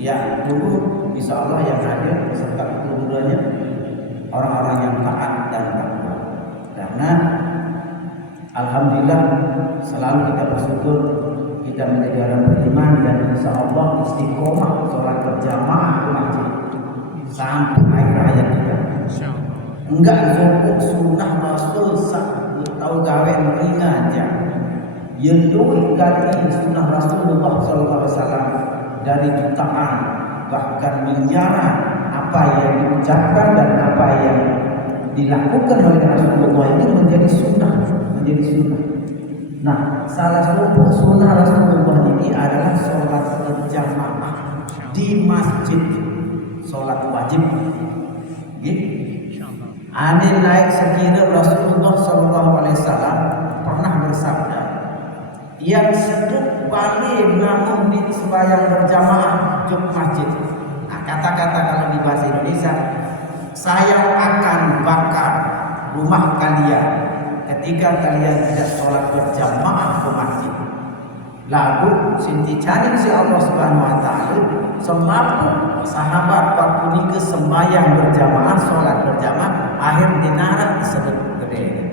Ya, dulu insya Allah yang hadir beserta keturunannya orang-orang yang taat dan takwa. Karena alhamdulillah selalu kita bersyukur kita menjadi orang beriman dan insya Allah istiqomah sholat berjamaah di masjid sampai akhir hayat kita. Enggak sopuk sunnah Rasul tahu gawe merina aja. Yendui kali sunnah Rasulullah SAW dari jutaan bahkan miliaran apa yang diucapkan dan apa yang dilakukan oleh Rasulullah itu menjadi sunnah. Nah, salah satu sunnah Rasulullah ini adalah sholat berjamaah di masjid, sholat wajib. Ani naik sekira Rasulullah SAW pernah bersabda, yang seduk balik namun di sembahyang berjamaah di masjid. Nah, kata-kata kalau di bahasa Indonesia, saya akan bakar rumah kalian ketika kalian tidak sholat berjamaah ke masjid. Lalu sinti cari si Allah Subhanahu Wa Taala semapu sahabat waktu ini ke sembahyang berjamaah, sholat berjamaah, akhir dinara disebut gede.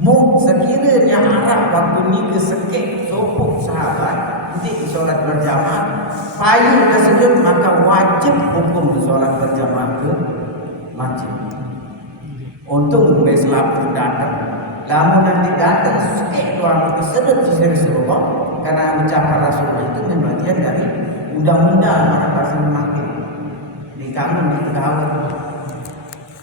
Mu sekiranya arah waktu ni kesekek sopuk sahabat untuk solat berjamaah payung tersebut maka wajib hukum solat berjamaah ke masjid. Untung beselapu datang. Namun nanti datang sekek doang itu sedut sisi Rasulullah karena ucapan Rasulullah itu memang bagian dari undang-undang mana pasti memakai di kamu di kawin.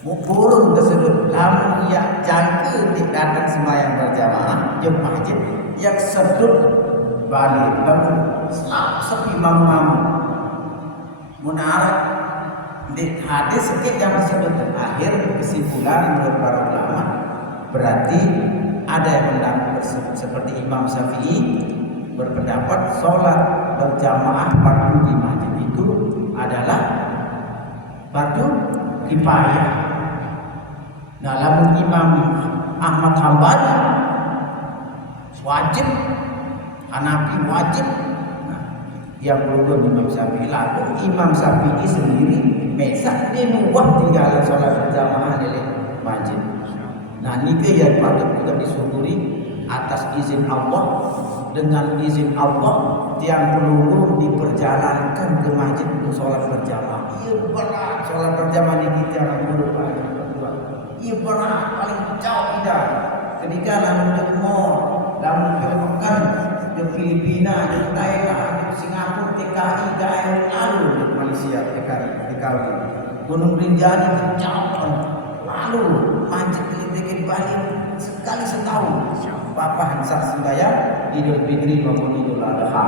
Burung tersebut lamun ia jangka di datang sembahyang berjamaah di masjid yang sedut balik lamun sepi mamu munarat di hadis sedikit yang disebut akhir kesimpulan menurut para ulama berarti ada yang mendapat seperti Imam Syafi'i berpendapat sholat berjamaah fardu di masjid itu adalah fardu kifayah. Nah, lamun Imam Ahmad Hambali wajib, Hanafi wajib. Nah, yang belum Imam Syafi'i lalu Imam Syafi'i sendiri mesak dia nubuat tinggal sholat berjamaah di masjid. Nah, ini yang patut juga disyukuri atas izin Allah. Dengan izin Allah tiang peluru diperjalankan ke masjid untuk sholat berjamaah. Iya berat sholat berjamaah ini kita berubah. Ia berat paling jauh tidak ketika lalu di mall, lalu di Mekah, di Filipina, di Thailand, di Singapura, TKI, gaya lalu di Malaysia, TKI, Gunung Rinjani jauh lalu masjid dikit balik sekali setahun. Bapak hendak sembahyang Idul Fitri maupun Idul Adha,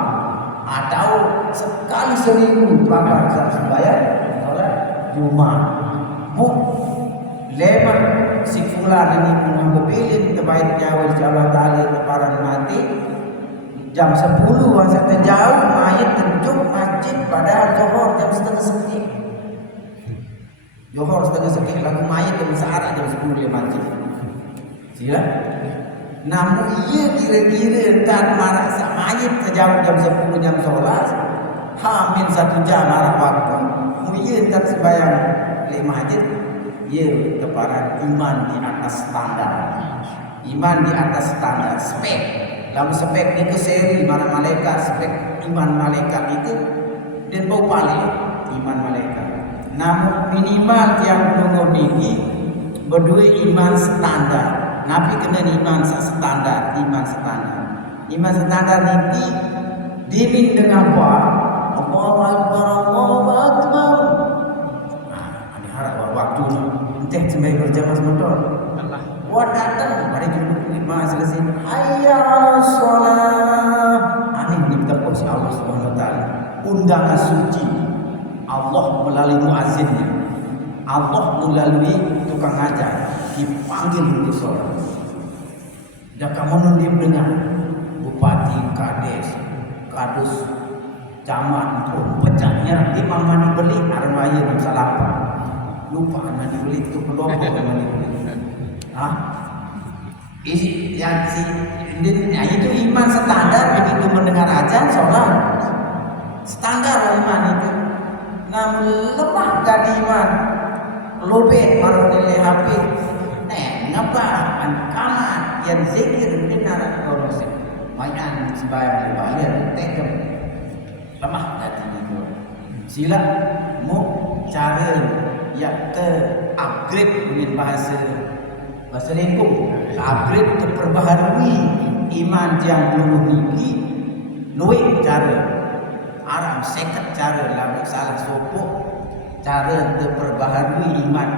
atau sekali seminggu Bapak hendak sembahyang sholat Jumat. Lemak si fulan ini punya mobilin terbaik nyawa Allah Ta'ala teparan mati jam 10 masa terjauh mayat terjuk masjid padahal Johor jam setengah sekit lagu mayat jam sehari jam 10 di masjid sila namun iya kira-kira dan marah mayat terjauh jam 10 jam sholat hamil 1 jam marah waktu iya tak sembahyang di masjid. Ya, kepada iman di atas standar. Iman di atas standar. Spek. Dalam spek itu seri mana malaikat spek iman malaikat itu dan bau paling iman malaikat. Namun minimal yang menurut ini berdua iman standar. Nabi kena iman standar, iman standar. Iman standar ini dimin dengan apa? Allahu Akbar, Allahu Akbar. Ada harap waktu teh sembahyang berjamaah sebentar. Allah. Wah datang, mari duduk lima selesai. Hayya 'alas shalah. Ani dikatakan si Allah Subhanahu Wa Taala. Undangan suci Allah melalui muazzinnya. Allah melalui tukang ajar dipanggil untuk sholat. Dan kamu nundim dengan bupati, kades, kadus, camat pun pecahnya di mama dibeli arwahnya dan salapa. Lupa anak dibeli itu kelompok yang dibeli. Itu iman standar begitu mendengar azan sholat. namun lemah gadiman lobet marun nilai hafid ngapa kamat yang zikir benar korose mainan sembahyang balik tekem lemah gadi itu sila mau cara yang upgrade dengan bahasa lingkup upgrade terperbaharui iman yang belum memiliki luwih cara aram seket cara lalu salah sopok cara terperbaharui iman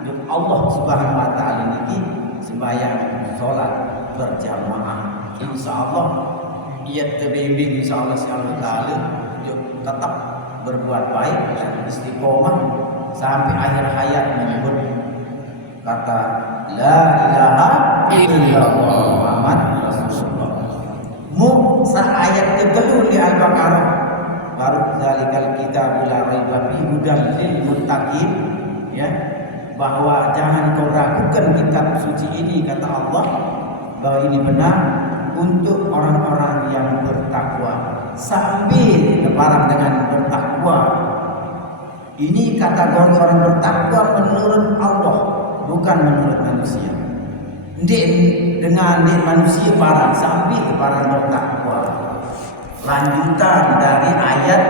dengan Allah Subhanahu wa taala niki sembahyang salat berjamaah insyaallah ia terbimbing insyaallah Allah taala tetap berbuat baik dan istiqomah sampai akhir hayat menyebut kata la ilaha illallah Muhammad Rasulullah. Mu sa ayat kedua di Al-Baqarah baru zalikal kitabul la raiba fihi hudal lil muttaqin ya, bahwa jangan kau ragukan kitab suci ini kata Allah bahwa ini benar untuk orang-orang yang bertakwa. Sambil lebaran dengan bertakwa, ini kategori orang bertakwa menurut Allah, bukan menurut manusia. Dengan manusia para sambil para bertakwa. Lanjutan dari ayat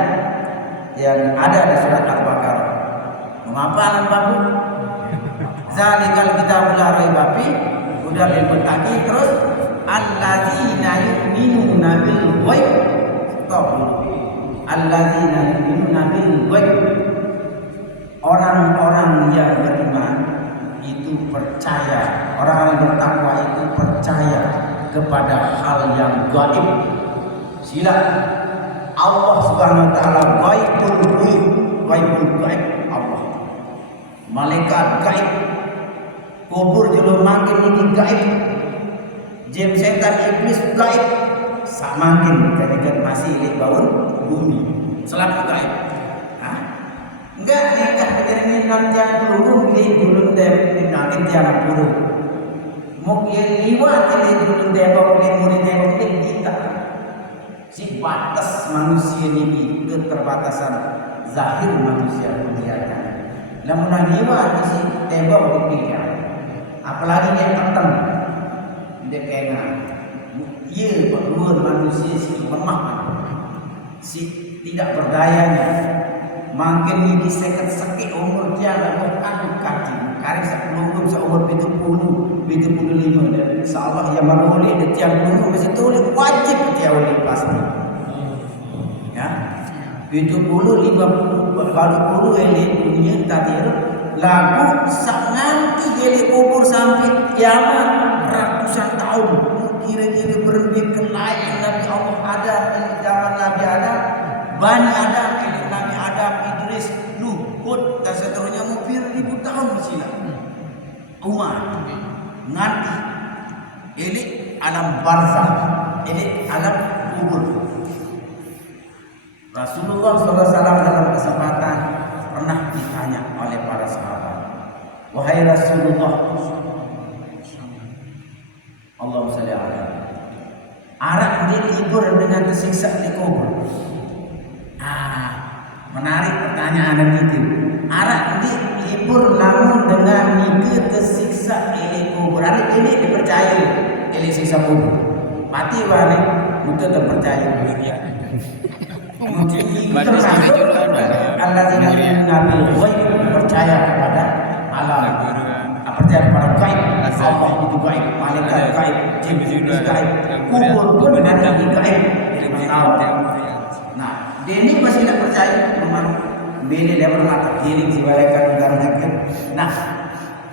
yang ada di surat Al-Baqarah. Mengapa Babu? Zalikal kitabul la raiba fihi hudal lil muttaqin, terus alladzina yu'minuna bil ghaib. Alladzina yu'minuna bil ghaib. Orang-orang yang beriman itu percaya, orang-orang bertakwa itu percaya kepada hal yang gaib. Sila Allah Subhanahu wa taala ghaibul ghaib, ghaibul ghaib Allah. Malaikat gaib, kubur jelema makin ini gaib. Jin setan iblis gaib. Samakin ketika masih di bawah bumi selalu gaib. Enggak nekat berjalan yang turun di dulun dem nakin yang turun. Mungkin liwat di dulun dem boleh murid dem boleh kita. Si batas manusia ini keterbatasan zahir manusia kelihatan. Namun liwat di si tembok boleh apalagi yang ketemu dia kena. Ia berdua manusia si lemah, si tidak berdayanya. Makin ini sakit umur dia bukan kaki. Karena sebelum seumur 75 dan insyaallah yang boleh dia tiang dulu mesti tulis wajib dia oleh pasti. Ya. 70 50 baru elit dunia tadi lagu sangat ele kubur sampai kiamat ratusan tahun. Kira-kira berlebih ke lain Nabi Allah Adam zaman Nabi Adam, Bani Adam, Nabi Adam, Idris, Nuh, Hud dan seterusnya mungkin ribu tahun silam. Umat nganti ini alam barzakh, ini alam kubur. Rasulullah SAW dalam kesempatan pernah ditanya oleh para sahabat, wahai Rasulullah, Allahumma shalli alaihi. Arak dia tidur dengan tersiksa di kubur. Menarik pertanyaan itu. Arak dia tidur namun dengan niku tersiksa di kubur. Arak ini dipercaya oleh siksa kubur. Mati wani untuk terpercaya. Termasuk alladzina yu'minuna bil ghaib, percaya kepada alam. Percaya kepada gaib, Allah itu gaib, malaikat gaib, jin gaib, kubur pun ada di gaib. Nah, dia ini masih tidak percaya, memang beli dia bermata giring si malaikat mengarahkan. Nah,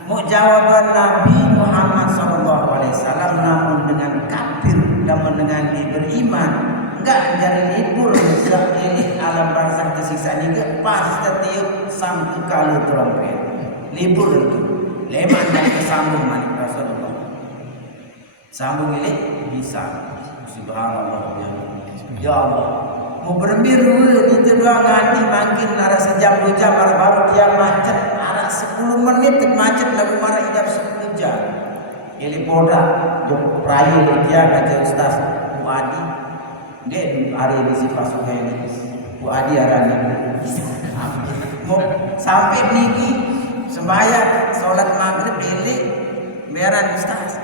mau jawaban Nabi Muhammad SAW namun dengan kafir dan dengan beriman, enggak jadi libur ini alam barzakh tersiksa ini pas setiap sangku kali trompet libur itu. Leman dan kesambung manik Rasulullah. Sambung ini bisa. Subhanallah ya Allah. Mau berbiru itu doang nanti makin arah sejam 2 jam baru dia macet arah 10 menit macet lagu marah idap 10 jam. Ini poda jom prayu dia kata Ustaz Puadi. Dia hari ini si pasukan ini. Puadi arani. Mau sampai niki sembahyang sholat maghrib elik beran ustaz.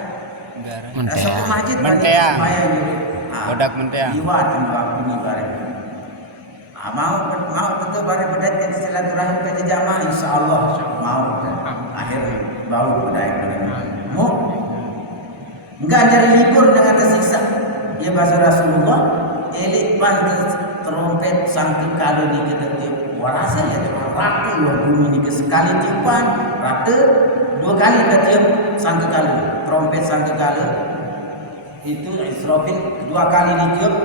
Masuk ke masjid mentea. sembahyang gitu. Bodak mentea. Liwat aku ni bareng. Mau betul bareng berdat silaturahim ke jamaah insyaallah mau. Akhirnya bau berdat mau enggak jadi libur dengan tersiksa. Ya bahasa Rasulullah elik pan trompet sangki kali ni kita tiup. Warasa ya rata bumi ni sekali tiupan rata 2 kali kita tiup sangki kali trompet sangki kali itu Israfil 2 kali ditiup.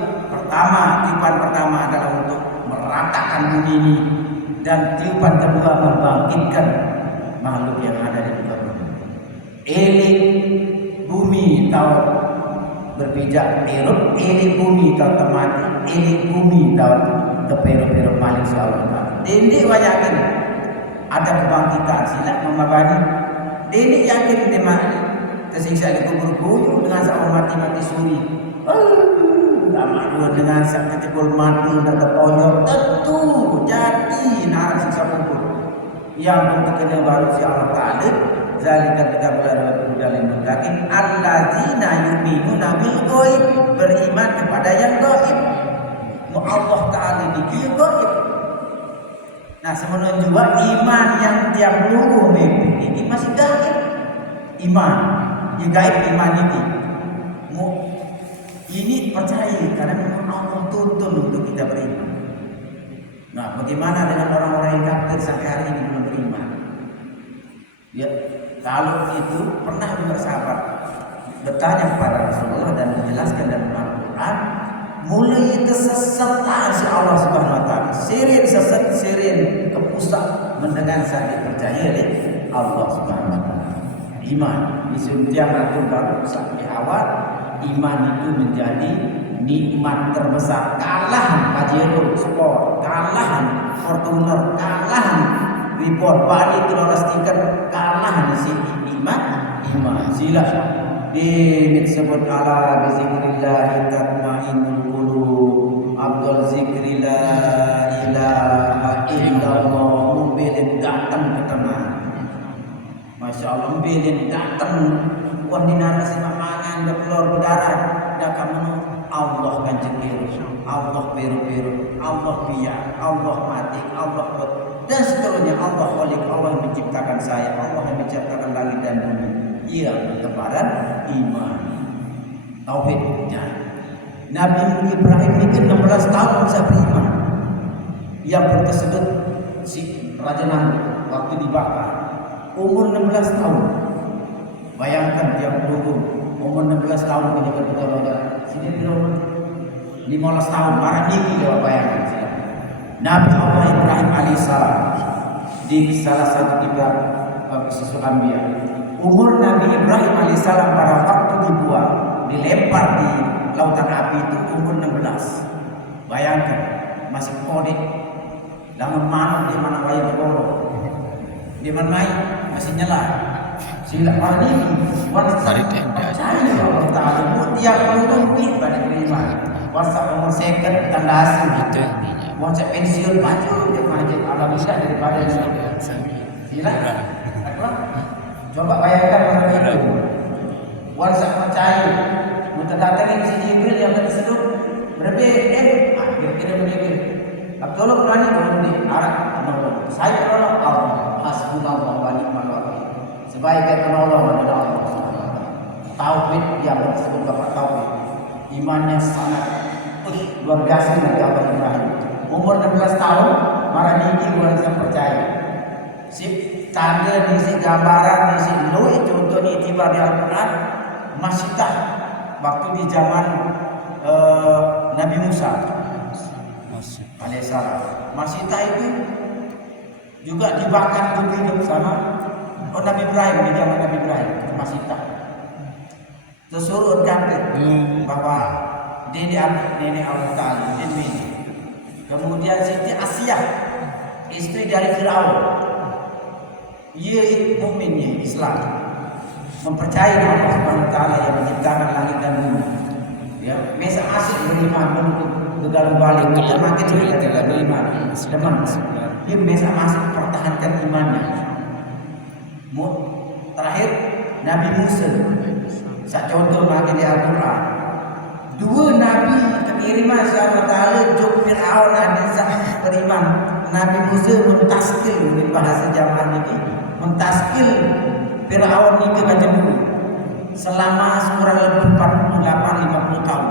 Tiupan pertama adalah untuk meratakan bumi ini dan tiupan kedua membangkitkan makhluk yang ada di muka bumi. Elik bumi tahu berpijak perut, elik bumi tahu temati, elik bumi tahu terperu-peru paling seolah-olah. Dendek yakin ada kebangkitan silat memabani. Dendek yakin memang tersiksa di kubur dengan sama mati-mati suri. Amat dengan sak kecebol mati dan tertonyok tentu jadi narang siksa kubur. Yang penting baru si Allah Ta'ala zalika taqabbalu dalil muttaqin allazina yu'minuna bil ghaib, beriman kepada yang gaib. Allah Ta'ala dikira gaib. Nah, sebenarnya juga iman yang tiap luruh ini masih gaib. Iman, ya gaib iman ini percaya karena memang Allah tuntun untuk kita beriman. Nah, bagaimana dengan orang-orang yang kafir sampai hari ini belum beriman? Ya, kalau itu pernah juga sahabat bertanya kepada Rasulullah dan menjelaskan dalam Al-Quran, mulai tersesat si Allah Subhanahu Wa Taala, sirin sesat, sirin ke pusat mendengar saja percaya Allah Subhanahu Wa Taala. Iman di setiap atur baru sampai awal. Iman itu menjadi nikmat terbesar. Kalahan Pajero Sport, kalahan Fortuner, kalahan Report Bali Troller Stiker, kalahan si iman sila disebut ala bizikrillah tatmainnul qulub. Abdul zikri la ilaha illallah mobilin datang ke tengah. Masya Allah mobilin datang ordinari semamangan berkeluar berdarah dah kamu Allah kan cekir, Allah biru-biru, Allah biar, Allah mati, Allah dan seterusnya. Allah khalik, Allah yang menciptakan saya, Allah yang menciptakan langit dan bumi. Ia kepada iman tauhid. Nabi Ibrahim ini 16 tahun bisa beriman. Yang tersebut si Raja Nabi waktu dibakar umur 16 tahun. Bayangkan dia umur 16 tahun punya kebetulan sini belum 15 tahun marah niki jawab bayangkan. Nabi Allah Ibrahim alaihissalam di salah satu kitab Qisas Anbiya, umur Nabi Ibrahim alaihissalam pada waktu dibuang dilempar di lautan api itu umur 16. Bayangkan masih kodek lamun mana di mana wayang koro di mana main masih nyala. Sila ini WhatsApp percaya Allah Ta'ala tiap mungkin pada beriman. WhatsApp nomor second tanda asing gitu. WhatsApp pensiun maju dia maju Allah bisa daripada sila. Coba bayangkan orang itu WhatsApp percaya minta datangin si Jibril yang tersedut berbeda kira-kira begitu. Tolong berani berhenti arah saya tolong Allah hasbunallah wa ni'mal wakil. Sebaik penolong adalah Allah Subhanahu wa taala. Tauhid yang disebut Bapak tauhid. Imannya sangat luar biasa Nabi Allah Ibrahim. Umur 16 tahun, marah niki luar biasa percaya. Si tanda di si gambaran di si lui contoh ni tiba di Al-Quran masih tak waktu di zaman Nabi Musa alaihissalam. Masih tak itu juga dibakar hidup sama Nabi Ibrahim di zaman Nabi Ibrahim masih tak tersuruh kafir bahwa dia diambil nenek Allah Ta'ala ini. Kemudian Siti Asyah istri dari Firaun, ia mukminnya Islam, mempercayai Allah Subhanahu Wa Ta'ala yang menciptakan langit dan bumi. Ya, mesa asik beriman untuk begalang balik, kita makin beriman, teman. dia masih pertahankan imannya. Terakhir Nabi Musa. Sak contoh bagi di Al-Quran. Dua nabi kekiriman Allah Taala jok Firaun ada beriman. Nabi Musa mentaskil di bahasa zaman ini, mentaskil Firaun ni ke macam dulu. Selama kurang lebih 48-50 tahun.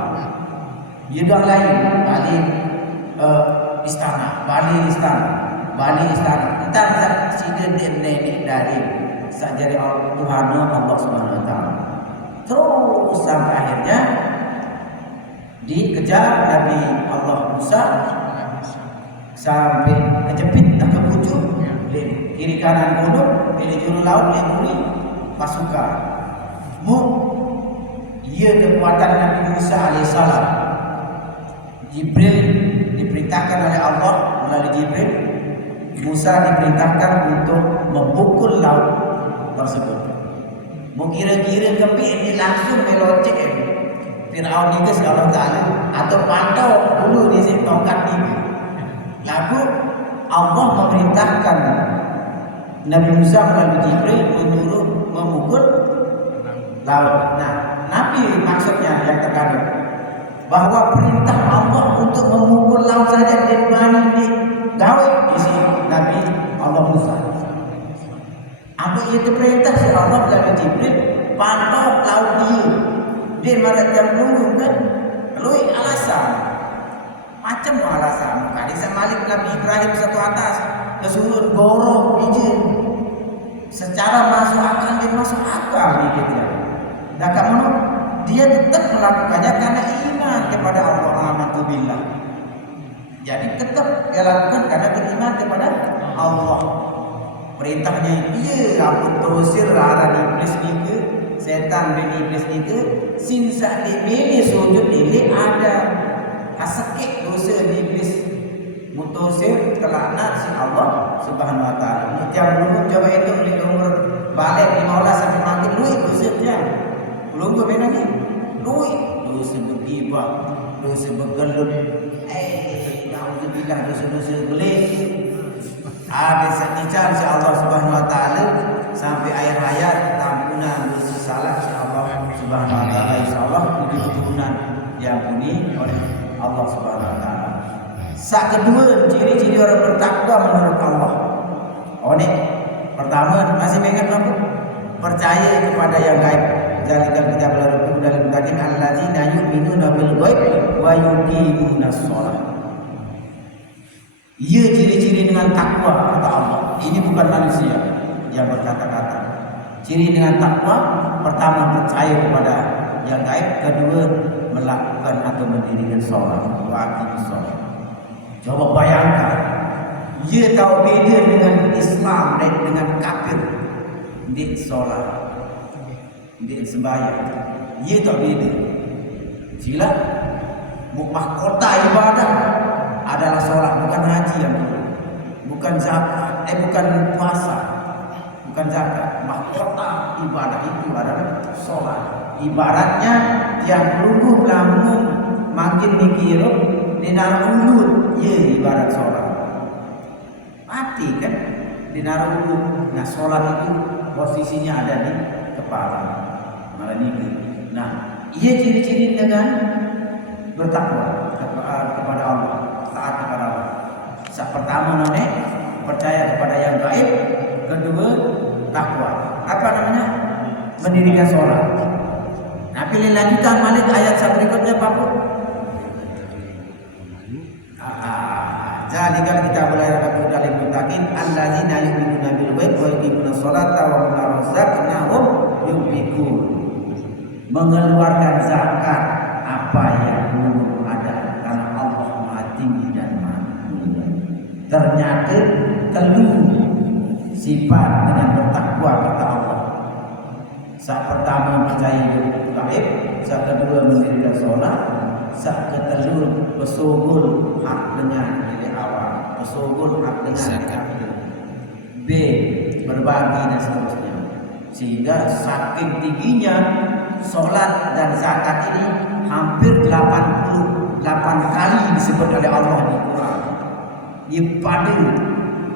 Dia dah lain balik istana, balik istana. Entar sida nenek dari sajari Tuhan Allah Subhanahu Wa Taala. Terus sampai akhirnya dikejar Nabi Allah Musa sampai kejepit tak ke ujung kiri kanan gunung di juru laut yang pasukan. Ia kekuatan Nabi Musa alaihissalam. Jibril diperintahkan oleh Allah melalui Jibril. Musa diperintahkan untuk memukul laut tersebut. Mau kira-kira kami ini langsung melocek Firaun ni ke Allah Ta'ala atau pantau dulu di sini tongkat ni. Lalu Allah memerintahkan Nabi Musa melalui Jibril menyuruh memukul laut. Nah, Nabi maksudnya yang terkandung bahwa perintah Allah untuk memukul laut saja dan bani di gawe di sini Nabi Allah Musa. Apa itu perintah si Allah melalui Jibril pantau laut dia malah jam nunggu kan lui alasan macam alasan hadis Malik Nabi Ibrahim satu atas kesulun goro izin secara masuk akal dia masuk akal gitu ya. Dan kamu dia tetap melakukannya karena iman kepada Allah alhamdulillah. Jadi tetap dia lakukan karena beriman kepada Allah. Perintahnya iya ampun terusir arah iblis ni ke setan bin iblis ni ke sinsa di beli sujud ini ada asakik dosa di iblis mutosir kelaknat si Allah Subhanahu Wa Taala. Tiap belum coba itu di umur balik 15 sampai makin duit dosa dia. Belum beda ni. Duit dosa bergibah, dosa bergelut. Alhamdulillah dosa-dosa boleh. Ada sekitar si Allah Subhanahu Wa Taala sampai ayat-ayat ampunan dosa salah si Allah Subhanahu Wa Taala insyaallah puji keturunan diampuni oleh Allah Subhanahu Wa Taala. Sak kedua ciri-ciri orang bertakwa menurut Allah. Ini pertama masih ingat aku percaya kepada yang gaib. Zalikal kitab la raiba fihi muttaqin allazina yu'minuna bil ghaib wa yuqimunas shalah. Ia ciri-ciri dengan takwa kata Allah. Ini bukan manusia yang berkata-kata. Ciri dengan takwa pertama percaya kepada yang gaib, kedua melakukan atau mendirikan sholat. Wa aqimus shalah. Coba bayangkan, ia tahu beda dengan Islam dan dengan kafir. Di sholat, di sembahyang, ia tahu beda. Sila mahkota ibadah adalah sholat, bukan haji yang bukan zakat, bukan puasa, bukan zakat. Mahkota ibadah itu adalah sholat. Ibaratnya yang lungguh lamun makin dikirim dinar ulut, ya ibarat sholat. Mati kan dinar ulut. Nah sholat itu posisinya ada di kepala, malah nikah. Nah, ia ciri-ciri dengan bertakwa kepada Allah. Taat kepada Allah. Pertama percaya kepada yang gaib, kedua takwa. Apa namanya? Mendirikan sholat. Nah, pilih lanjutan Malik ayat berikutnya Bapak. Zalikal kitabul la raiba fihi hudal muttaqin allazina yu'minuna bil ghaib wa yuqimunas sholata wa mimma razaqnahum yunfiqun. Mengeluarkan zakat apa yang belum ada karena Allah Maha Tinggi dan Maha Mulia. Ternyata teluh sifat dengan bertakwa kata Allah. Saat pertama percaya gaib, saat kedua mendirikan sholat, saat ketiga bersugul hak dengan dari awal, bersugul hak dengan zakat. B berbagi dan seterusnya. Sehingga saking tingginya sholat dan zakat ini hampir 88 kali disebut oleh Allah di Quran. Dia pada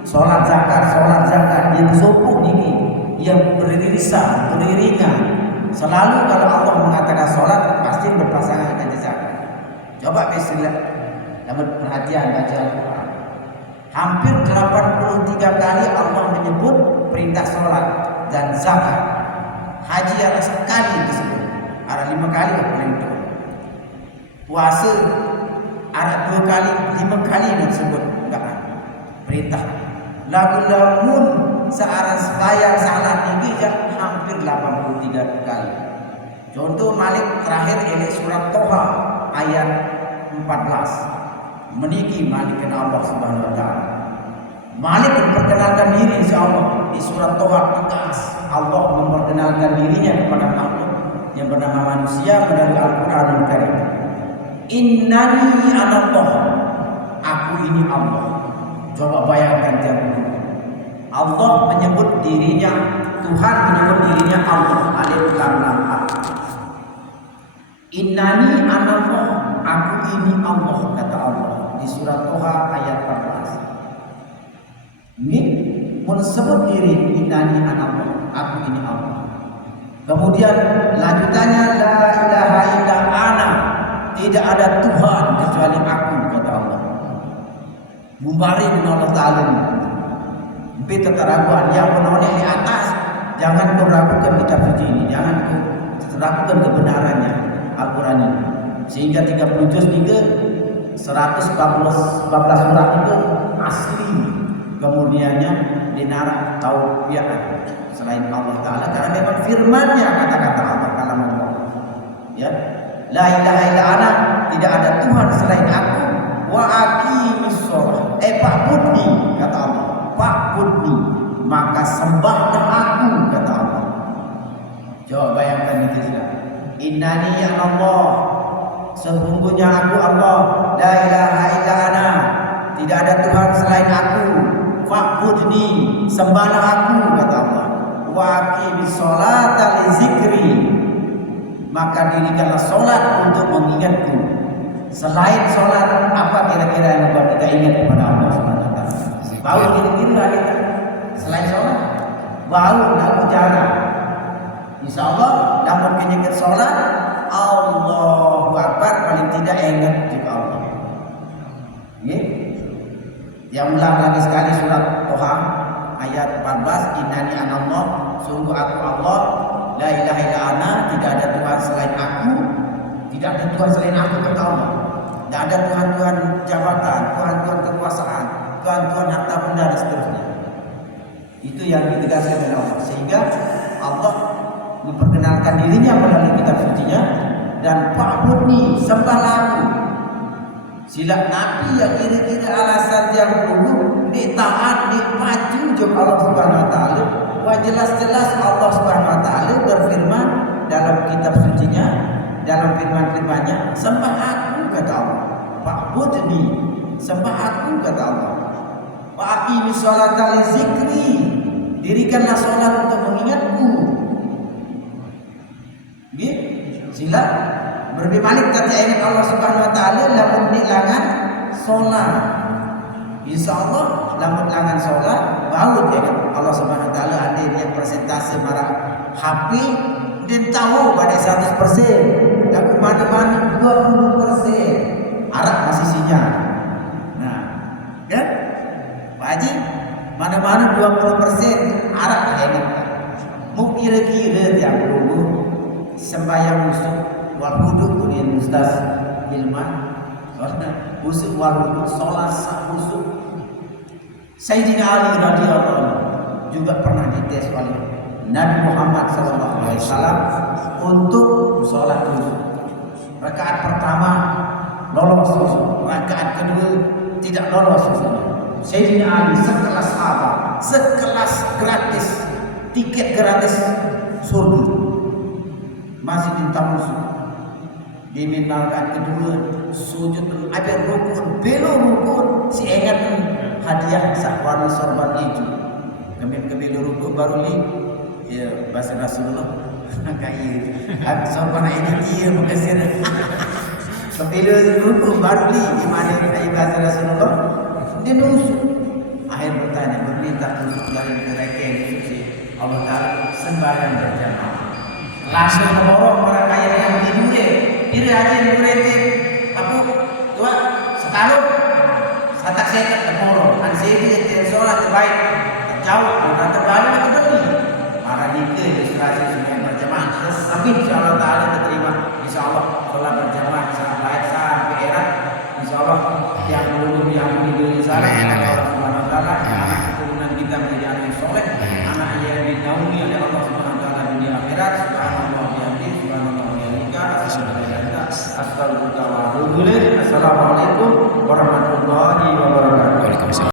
Sholat zakat yang sopuk ini, yang beririsan, beriringan. Selalu kalau Allah mengatakan sholat pasti berpasangan dengan zakat. Coba bismillah, dapat perhatian baca Al-Quran. Hampir 83 kali Allah menyebut perintah sholat dan zakat. Haji ada sekali disebut, ada 5 kali paling itu. Puasa ada 2 kali, 5 kali disebut enggak perintah. Lamun searah sembahyang salat ini hampir 83 kali. Contoh Malik terakhir ini surat Toha ayat 14. Meniki Malikan Allah Subhanahu wa taala. Malik memperkenalkan diri insyaallah di surat Toha tegas. Allah memperkenalkan dirinya kepada makhluk yang bernama manusia melalui Al-Qur'anul Karim. Innani anallah. Aku ini Allah. Coba bayangkan tiap Allah menyebut dirinya, Tuhan menyebut dirinya Allah. Alif lam lam. Innani anallah. Aku ini Allah, kata Allah di surat Toha ayat 14. Ini menyebut diri innani anallah. Aku ini Allah. Kemudian lanjutannya la ilaha illa ana. Tidak ada Tuhan kecuali aku, kata Allah. Mumbari dengan Allah Ta'ala. Tapi keteraguan yang menoleh di atas, jangan kau ragukan kitab suci ini, jangan kau ragukan kebenarannya Al-Quran ini. Sehingga 30 juz 3 114 surat itu asli, kemudiannya dinarak taufiat selain Allah Ta'ala, karena memang firman-Nya, kata-kata Allah kalam Allah. Ya, la ilaha illa ana, tidak ada Tuhan selain aku. Wa aqimis shalah, fa'budni, kata Allah. Fa'budni, maka sembahlah aku, kata Allah. Coba bayangkan itu sudah. Innani ya Allah, sesungguhnya aku Allah. La ilaha illa ana, tidak ada Tuhan selain aku. Fa'budni, sembahlah aku, kata Allah. Wa aqimis sholata li zikri, maka dirikanlah sholat untuk mengingatku. Selain sholat, apa kira-kira yang membuat kita ingat kepada Allah Subhanahu wa taala? Bau kira-kira kita selain sholat, bau lalu jarang. Insya Allah, namun ingat sholat, Allahu Akbar, paling tidak ingat juga Allah. Yang ulang lagi sekali surat Toha ayat 14. Innani anallah, sungguh aku Allah. La ilaha illa ana, tidak ada Tuhan selain aku. Tidak ada Tuhan selain aku, kata Allah. Tidak ada Tuhan-Tuhan jabatan, Tuhan-Tuhan kekuasaan, Tuhan-Tuhan harta benda dan seterusnya. Itu yang ditegaskan oleh Allah. Sehingga Allah memperkenalkan dirinya melalui kitab sucinya, dan fa'budni, sembahlah aku. Sila Nabi yang kira-kira alasan yang dulu ditaat, dipacu juga Allah Subhanahu wa taala. Wah, jelas-jelas Allah Subhanahu wa taala berfirman dalam kitab sucinya, dalam firman-firman-Nya, sembah aku, kata Allah. Fa'budni, sembah aku, kata Allah. Wa aqimis sholata li zikri, dirikanlah sholat untuk mengingatku. Sila Berbi Malik kata ingat Allah Subhanahu wa taala lamun dilangan sholat. Insyaallah lamun langan sholat baru ingat Allah Subhanahu wa taala. Ada yang persentase marah HP dan tahu pada 100%, tapi mana-mana 20%. Arab masih sinyal. Nah, kan? Pak Haji, mana-mana 20% Arab ingat. Mau kira-kira yang dulu sembahyang musuh wal wudu kemudian Ustaz Hilman soalnya usul wal wudu sholat sah usul. Sayyidina Ali radhiyallahu anhu juga pernah dites oleh Nabi Muhammad SAW untuk sholat usul. Rakaat pertama lolos usul, rakaat kedua tidak lolos usul. Sayyidina Ali sekelas sahabat, sekelas gratis, tiket gratis surga, masih minta musuh. Di rakaat kedua sujud ada rukun, belum rukun si ingat hadiah sakwarna sorban itu. Kami belum rukun baru ni ya bahasa Rasulullah kayak sorban ini dia makasih. Kebelu rukun baru ni di mana ayat bahasa Rasulullah dia nusuk. Akhir bertanya, minta tunjuk dari mereka yang suci Allah Ta'ala sembahyang berjamaah. Langsung memborong orang kaya yang tidur diri aja yang berhenti aku tua sekalup satak saya terborong an saya dia sholat terbaik jauh dan terbalik itu demi para dikir ilustrasi sembahyang berjamaah amin insyaallah Ta'ala diterima insyaallah sholat berjamaah sangat baik sampai era insyaallah yang belum diampuni dari sana Allah Subhanahu wa taala anak keturunan kita menjadi anak yang soleh anak yang dinaungi oleh Allah Subhanahu wa taala dunia akhirat subhanallah bihamdihi subhanallah wa bihamdihi astagfirullah wa atubu ilaih assalamualaikum warahmatullahi